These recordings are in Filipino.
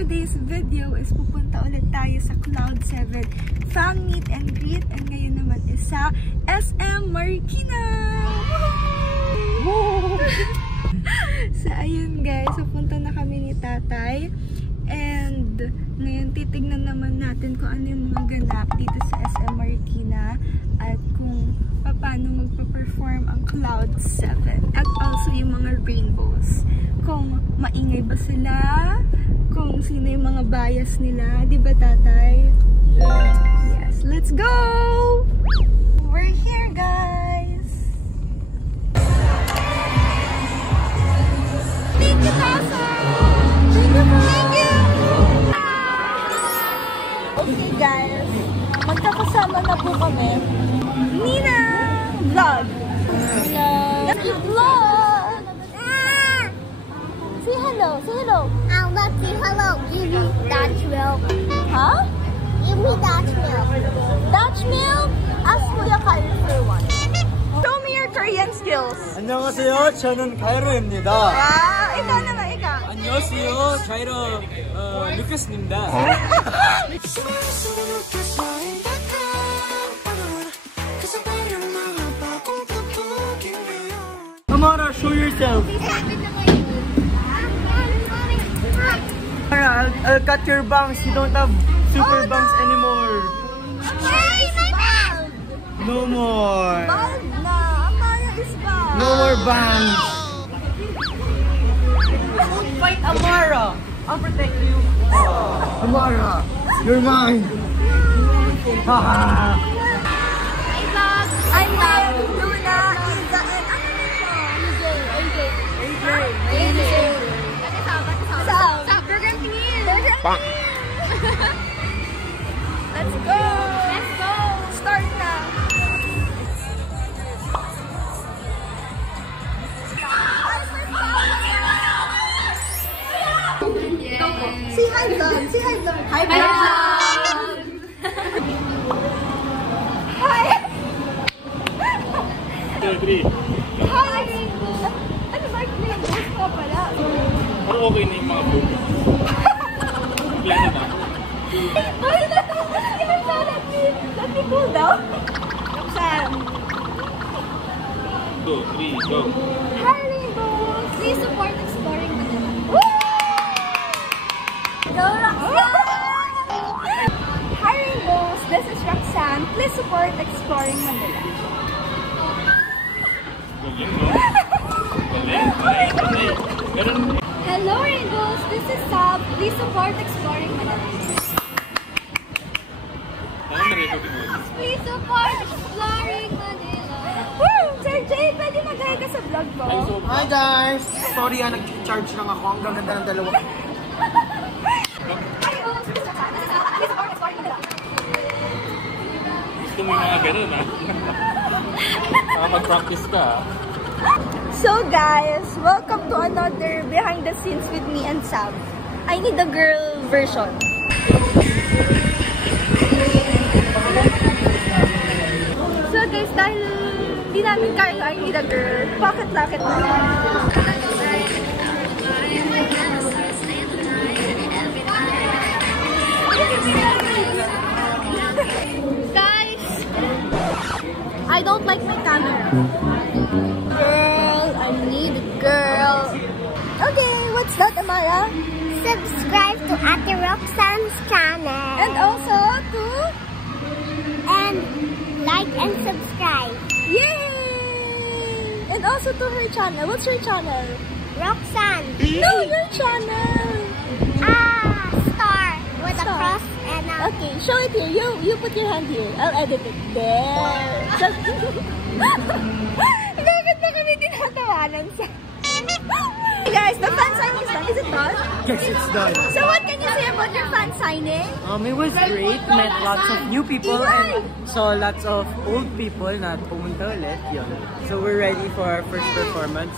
today's video is pupunta ulit tayo sa Cloud 7 Fan Meet and Greet, and ngayon naman is sa SM Marikina! So ayun guys, pupunta na kami ni tatay, and ngayon titignan naman natin kung ano yung mga ganap dito sa SM Marikina at kung paano magpa-perform ang Cloud 7 at also yung mga rainbows, kung maingay ba sila, kung sino yung mga bias nila, di ba tatay? Yeah. Yes, let's go! We're here guys! Thank you, Tasa! Thank you! Thank you! Okay guys, magkakasama na po kami. Nina Vlog! Nina Vlog! Say hello! Say hello! I'll let you hello. Give me Dutch milk. Huh? Give me Dutch milk. Dutch milk? Ask Kuya Kyle for one. Show me your Korean skills. 안녕하세요. 저는 카이로입니다. Ikaw naman, ikaw. 안녕하세요. 카이로 루카스입니다. Amara, show yourself. Amara, I'll cut your bangs. You don't have super bangs anymore. Hey, my bald! No more. Bald na! Amara is bald! No more bangs. Fight Amara! I'll protect you. Amara, you're mine. Haha. Hi vlog! I'm Maya, Luna, Isa, and ano nito? AJ. Sa Burger King! Let's go! Let's go! Start na! Say hi vlog! Say hi vlog! Hi vlog! Hi! Hi! Ano ba yung rainbows ka pala? Pero okay na yung mga boom. Plano na. Ay, let me cool down. Roxanne. 2, 3, go. Hi, rainbows! Please support Exploring Manila. Go, Roxanne! Hi, rainbows! This is Roxanne. Please support Exploring Manila. Hello, rainbows! This is Sab. Please support Exploring Manila. Please support Exploring Manila. Woo! Sir Jay, pwede mag-hi ka sa vlog mo? Hi guys! Sorry nag-charge lang ako. Ang gaganda ng dalawa. Gusto mo yung mga ganun mag-practice ka. So guys, welcome to another behind the scenes with me and Sam. I need the girl version. So guys, dahil di namin kaya I need a girl, bakit na? Guys, I don't like my camera. Girl, I need a girl. Okay, what's that, Amara? Subscribe to Ate Roxanne's channel. And also to... And like and subscribe. Yay! And also to her channel. What's her channel? Roxanne. No, your channel. Star with a Star. cross and a... Okay, show it here. You put your hand here. I'll edit it. There. Bakit na kami tinatawanan sa... Hey guys, the fan signing is done. Is it done? Yes, it's done. So what can you say about your fan signing? It was great. Met lots of new people and saw lots of old people na pumunta ulit. Yun. So we're ready for our first performance.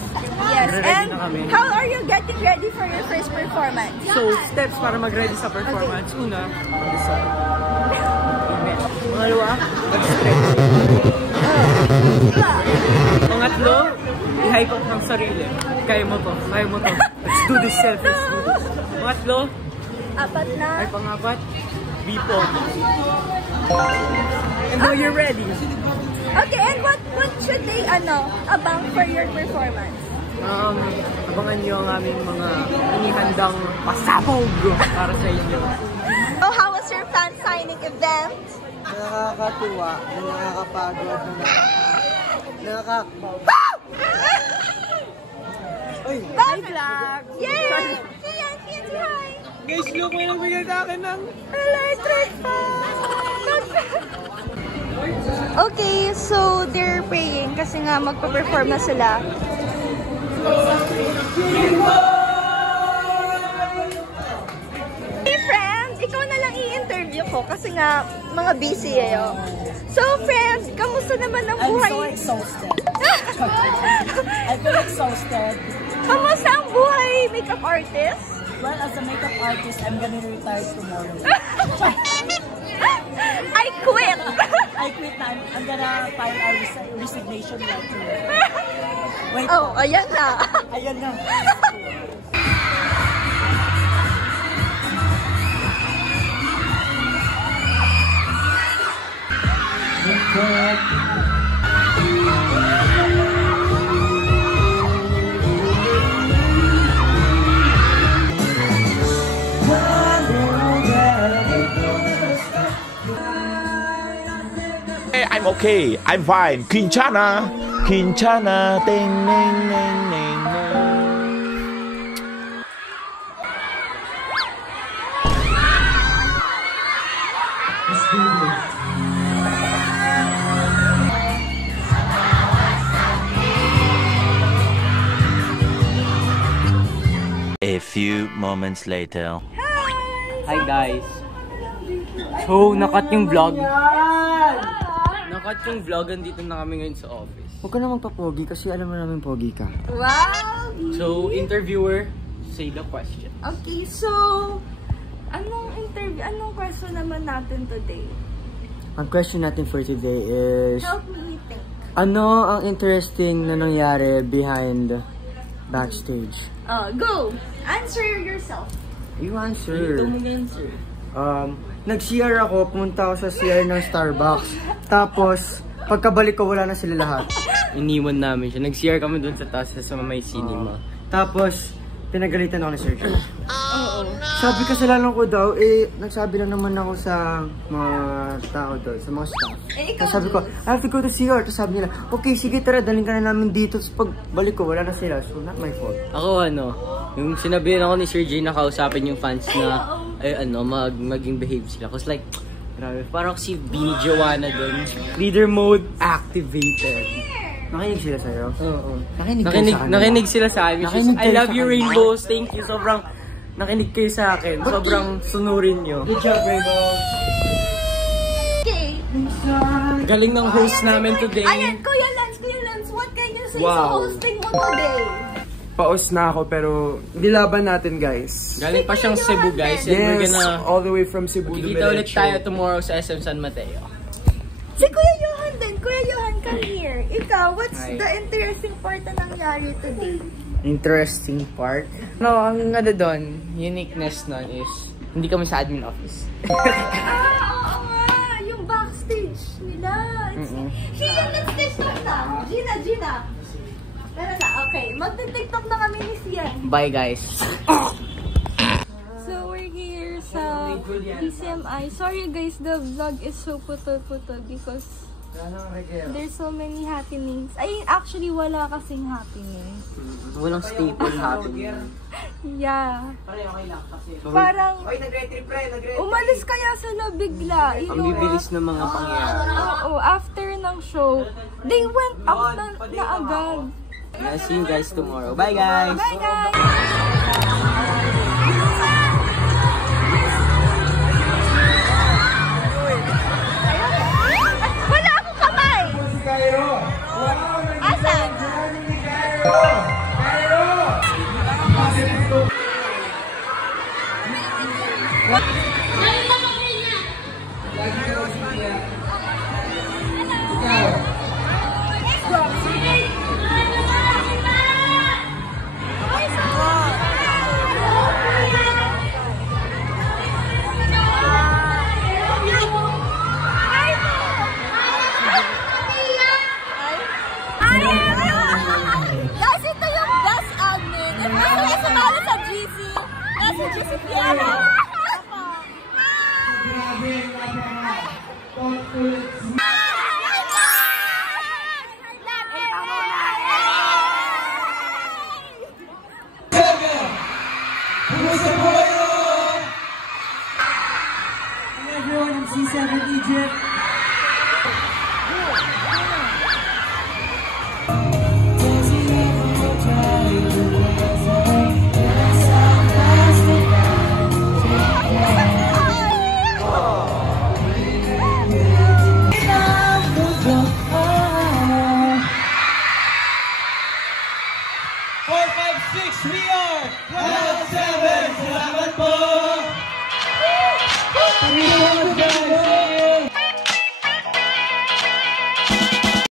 Yes, Ready and na kami. how are you getting ready for your first performance? So, steps para mag-ready sa performance. Una, mag-isa. Pangalawa, mag-stretch. Pangatlo, i-hype up ng sarili. Kaya mo to, kaya mo to. Let's do this, self. Let's do this. Pangatlo, Apat na. Ay, pang-apat. Bipog. And now you're ready. Okay, and what should they, abang for your performance? Abangan nyo ang aming mga inihandang pasabog para sa inyo. So, how was your fan signing event? Nakakatuwa, nakakapagod, Uy! Hi, vlog! Yay! Kian, say hi! Guys, look, may nagbigay sa akin ng Electric fan! Okay, so they're praying kasi nga magpa-perform na sila. Hey friends, ikaw na lang i-interview ko kasi nga mga busy kayo. So friends, kamusta naman ang buhay? I'm so exhausted. I feel exhausted. Kamusta ang buhay makeup artist? Well, as a makeup artist, I'm gonna retire tomorrow. I quit! I quit na. I'm gonna file a resignation letter. Wait. Oh, ayan na. Ayan na. I'm okay. I'm fine. Quinchana. Quinchana. Ding, ding, ding, ding, ding. A few moments later. Hi guys. So, nakat yung vlog. Nakat yung vlog, andito na kami ngayon sa office. Huwag ka na magpapogi kasi alam mo namin pogi ka. Wow! So, interviewer, say the question. Okay, so, anong question naman natin today? Ang question natin for today is, Help me think. ano ang interesting na nangyari behind backstage? Go! Answer yourself. You answer. Ito mo answer. Nag-CR ako, pumunta ako sa CR ng Starbucks. Tapos, pagkabalik ko, wala na sila lahat. Iniwan namin siya. Nag-CR kami dun sa taas sa may cinema. Tapos, pinagalitan ako ni Sir Joe. Sabi kasalanan ko daw, nagsabi lang naman ako sa mga tao doon, sa mga staff. Tapos sabi ko, I have to go to CR. Tapos sabi nila, okay, sige tara, daling ka na namin dito. Tapos pagbalik ko, wala na sila. So, not my fault. Ako yung sinabihan ako ni Sir Jay na kausapin yung fans na, maging behave sila. Cause like, grabe, parang si Bini Joanna dun. Leader mode activated. Nakinig sila sa'yo? Oo. Nakinig sila sa akin. I love you, Rainbows. Thank you. Sobrang nakinig kayo sa akin. Sobrang sunurin nyo. Good job, Rainbow! Okay. Galing ng host namin today. Ayan, Kuya Lance, what can you say sa Wow. hosting mo today? Paus na ako pero nilaban natin guys. Galing pa siyang Cebu, guys. And we're Yes, gonna all the way from Cebu. magkikita ulit tayo tomorrow sa SM San Mateo. Si Kuya Johan din. Kuya Johan, come here. Ikaw, what's Hi. the interesting part na nangyari today? Interesting part? Ang doon, uniqueness nun is, hindi kami sa admin office. Oo nga. Yung backstage nila. Siya, let's TikTok na. Gina. Tara na, okay. Magti-TikTok na kami ni Sian. Bye, guys. So, we're here sa PCMI. Sorry guys, the vlog is so putol-putol because there's so many happenings. Ay, actually, wala kasing happening. Walang staple happening. Yeah. Parang, umalis kaya sila bigla. You Ang know bibilis what? ng mga pangyayari. Oo, after ng show, they went out na agad. I'll see you guys tomorrow. Bye, guys! Bye guys! Wala akong kamay! Asan? Everyone in C7 Egypt.